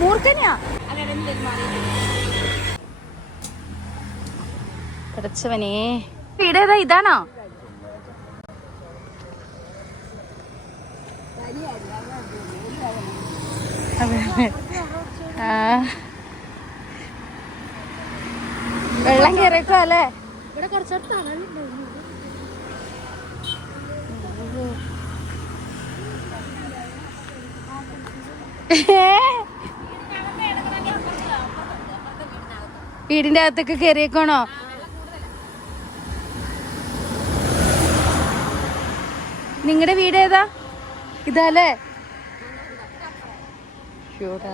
മൂർഖനെയാ? പഠിച്ചവനേ വീടേതാ ഇതാണോ. വെള്ളം കയറിക്കോ അല്ലേ? ഇവിടെ കുറച്ചോട്ട് തണലുണ്ടായിരുന്നു വീടിന്റെ അകത്തൊക്കെ കയറിയേക്കോണോ നിങ്ങളുടെ വീട് ഏതാ? ഇതല്ലേ? ഷൂടാ.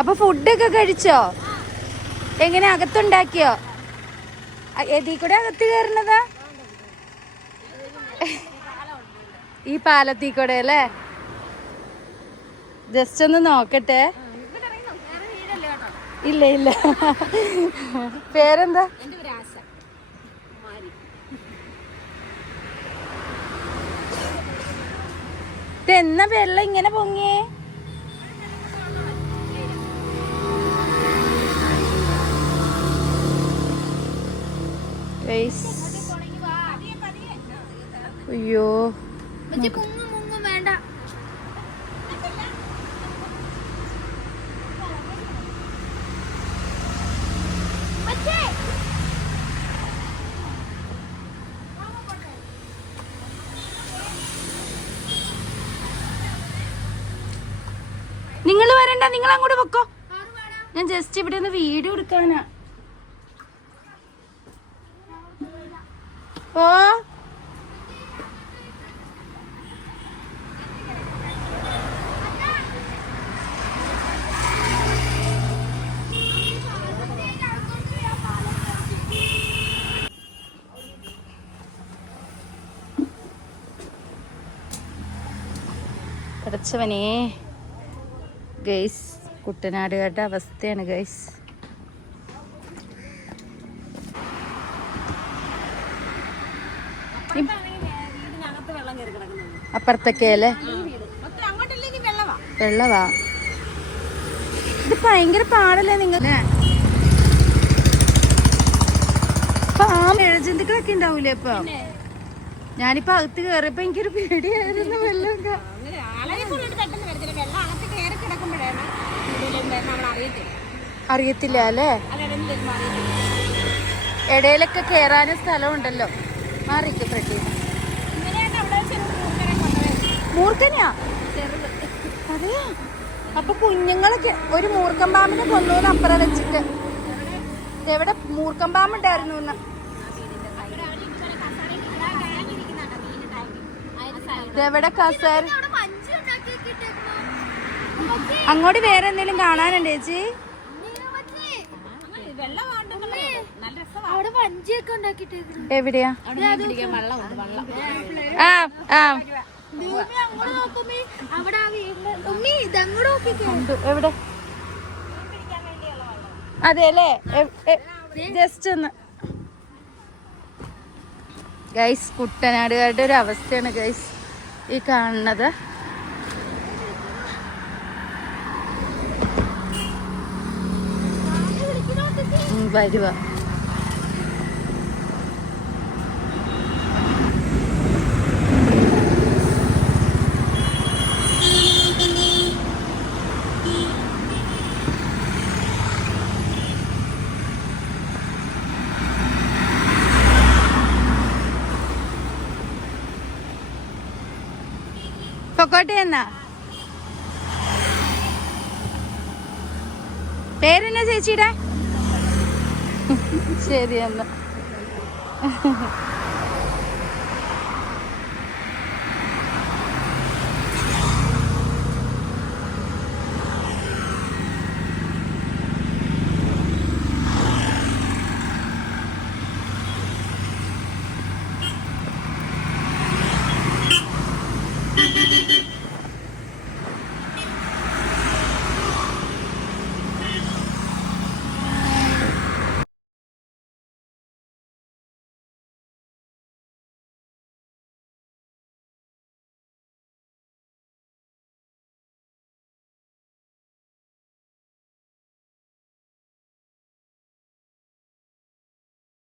അപ്പൊ ഫുഡൊക്കെ കഴിച്ചോ? എങ്ങനെ അകത്തുണ്ടാക്കിയോ? ഏതീ കൂടെ അകത്ത് കയറണതാ ഈ പാലത്തീ കൂടെ അല്ലേ? ജസ്റ്റ് ഒന്ന് നോക്കട്ടെ. ഇല്ല ഇല്ല. പേരെന്താ? എന്ന വെള്ളം ഇങ്ങനെ പൊങ്ങിയേ. അയ്യോ. വരണ്ട നിങ്ങൾ അങ്ങോട്ട് പൊക്കോ. ഞാൻ ജസ്റ്റ് ഇവിടെ നിന്ന് വീഡിയോ എടുക്കാനാ. ഓ. പഠിച്ചവനേ ഗൈസ് കുട്ടനാടുകാരുടെ അവസ്ഥയാണ് ഗൈസ്. അപ്പുറത്തൊക്കെയല്ലേ? വെള്ളവാ? ഇത് ഭയങ്കര പാടല്ലേ നിങ്ങൾ പാമ്പ് ഇഴജന്തുക്കളൊക്കെ ഉണ്ടാവൂലേ ഇപ്പൊ? ഞാനിപ്പോ അകത്ത് കയറിയപ്പോ എനിക്കൊരു പേടിയായിരുന്നു വെള്ളം അറിയത്തില്ല അല്ലേ? ഇടയിലൊക്കെ കേറാനും സ്ഥലമുണ്ടല്ലോ. മാറിക്ക് ഫ്രണ്ടി മൂർഖനെയാ? അതെയാ? അപ്പൊ കുഞ്ഞുങ്ങളൊക്കെ ഒരു മൂർഖൻ പാമ്പിനെ കൊന്നൂന്ന് അപ്പുറം വെച്ചിട്ട്. എവിടെ മൂർഖൻ പാമ്പുണ്ടായിരുന്നു എന്ന്? ഇതെവിടെ കസേര? അങ്ങോട്ട് വേറെ എന്തെങ്കിലും കാണാനുണ്ട് ചേച്ചി? എവിടെയാ? ആ ആ. എവിടെ? അതെ അല്ലേ? ജസ്റ്റ് ഒന്ന്. ഗൈസ് കുട്ടനാടുകാരുടെ ഒരു അവസ്ഥയാണ് ഗൈസ് ഈ കാണുന്നത്. ഉം, പൊക്കോട്ടെ എന്നാ. പേരെന്നാ ചേച്ചിയുടെ? ശരി എന്നാ.